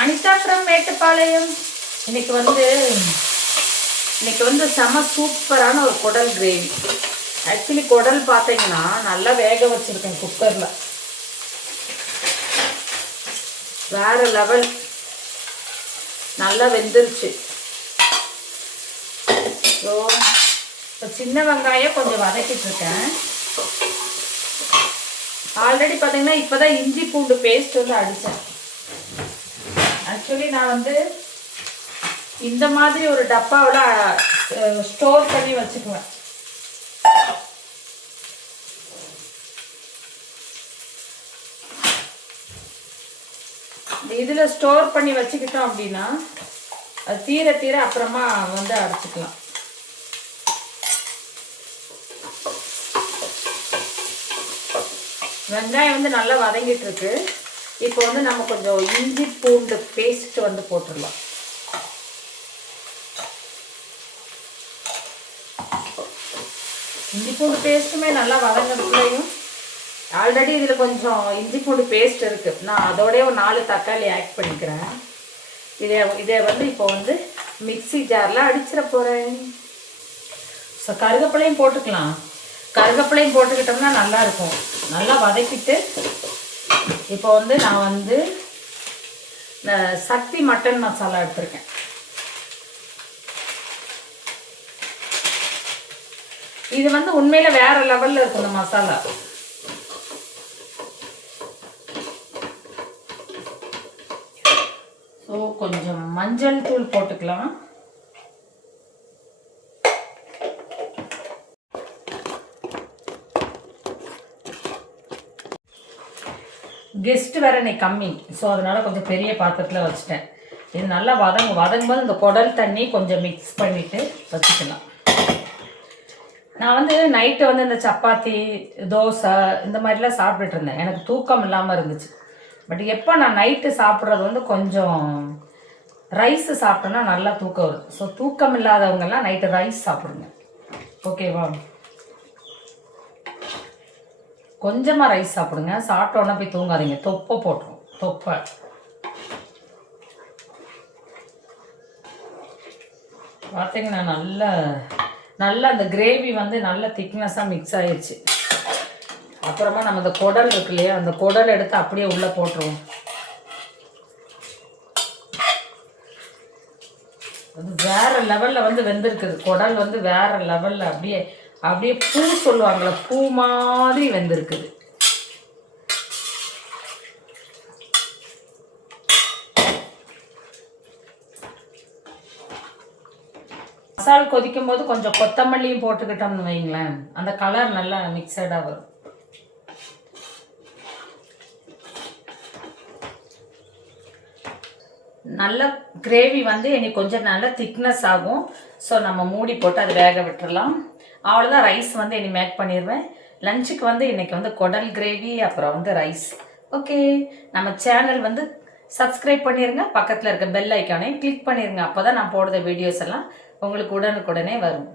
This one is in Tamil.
அனிதா ஃப்ரம் மேட்டுப்பாளையம். இன்னைக்கு வந்து செம சூப்பரான ஒரு குடல் கிரேவி. ஆக்சுவலி குடல் பார்த்தீங்கன்னா நல்லா வேக வச்சிருக்கேன் குக்கரில். வேற லெவல், நல்லா வெந்துருச்சு. ஸோ இப்போ சின்ன வெங்காயம் கொஞ்சம் வதக்கிட்டு இருக்கேன். ஆல்ரெடி பார்த்தீங்கன்னா இப்போ தான் இஞ்சி பூண்டு பேஸ்ட் வந்து அடித்தேன். ஆக்சுவலி நான் இந்த மாதிரி ஒரு டப்பாவில் ஸ்டோர் பண்ணி வச்சுக்குவேன். இதில் ஸ்டோர் பண்ணி வச்சுக்கிட்டோம் அப்படின்னா அது தீர தீர அப்புறமா அரைச்சிக்கலாம். வெங்காயம் நல்லா வதங்கிட்டு இருக்கு. இப்போ நம்ம கொஞ்சம் இஞ்சி பூண்டு பேஸ்ட் போட்டுடலாம். இஞ்சி பூண்டு பேஸ்ட்டுமே நல்லா வதங்கிறதுலையும் ஆல்ரெடி இதில் கொஞ்சம் இஞ்சி பூண்டு பேஸ்ட் இருக்குது. நான் அதோடய ஒரு 4 தக்காளி ஆட் பண்ணிக்கிறேன். இதை இப்போ மிக்ஸி ஜாரில் அடிச்சிட போகிறேன். ஸோ கருவேப்பிலையும் போட்டுக்கலாம். கருவேப்பிலையும் போட்டுக்கிட்டோம்னா நல்லாயிருக்கும். நல்லா வதக்கிட்டு இப்போ நான் சக்தி மட்டன் மசாலா எடுத்திருக்கேன். இது உண்மையில வேற லெவல்ல இருக்கும் இந்த மசாலா. ஸோ கொஞ்சம் மஞ்சள் தூள் போட்டுக்கலாம். கெஸ்ட் வேற இன்னைக்கு கம்மி. ஸோ அதனால கொஞ்சம் பெரிய பாத்திரத்தில் வச்சுட்டேன். இது நல்லா வதங்கும்போது இந்த குடல் தண்ணி கொஞ்சம் மிக்ஸ் பண்ணிட்டு வச்சுக்கலாம். நான் நைட்டு இந்த சப்பாத்தி தோசை இந்த மாதிரிலாம் சாப்பிட்டுட்டு இருந்தேன். எனக்கு தூக்கம் இல்லாமல் இருந்துச்சு. பட் எப்போ நான் நைட்டு சாப்பிட்றது கொஞ்சம் ரைஸ் சாப்பிட்டோன்னா நல்லா தூக்கம் வரும். ஸோ தூக்கம் இல்லாதவங்கெல்லாம் நைட்டு ரைஸ் சாப்பிடுங்க, ஓகேவா? கொஞ்சமாக ரைஸ் சாப்பிடுங்க. சாப்பிட்டோன்னா போய் தூங்காதீங்க. தொப்பை போட்டுரும். தொப்பை பார்த்தீங்கன்னா நல்லா அந்த கிரேவி நல்ல திக்னஸாக மிக்ஸ் ஆயிடுச்சு. அப்புறமா நம்ம இந்த குடல் இருக்கு இல்லையா, அந்த குடல் எடுத்து அப்படியே உள்ளே போட்டுருவோம். அது வேற லெவலில் வெந்திருக்குது. குடல் வேற லெவலில் அப்படியே பூ சொல்லுவாங்களே, பூ மாதிரி வெந்திருக்குது. மசால் கொதிக்கும் போது கொஞ்சம் கொத்தமல்லியும் போட்டுக்கிட்டோம்னு வைங்களேன், அந்த கலர் நல்லா மிக்சடாக வரும். நல்ல கிரேவி எனக்கு கொஞ்சம் நல்லா திக்னஸ் ஆகும். ஸோ நம்ம மூடி போட்டு அதை வேக விட்டுடலாம். அவ்வளோதான். ரைஸ் இனி மேக் பண்ணிடுவேன். லஞ்சுக்கு இன்னைக்கு குடல் கிரேவி அப்புறம் ரைஸ். ஓகே, நம்ம சேனல் சப்ஸ்கிரைப் பண்ணிடுங்க. பக்கத்தில் இருக்க பெல் ஐக்கானே கிளிக் பண்ணிடுங்க. அப்போ தான் நான் போடுற வீடியோஸ் எல்லாம் உங்களுக்கு உடனுக்குடனே வரும்.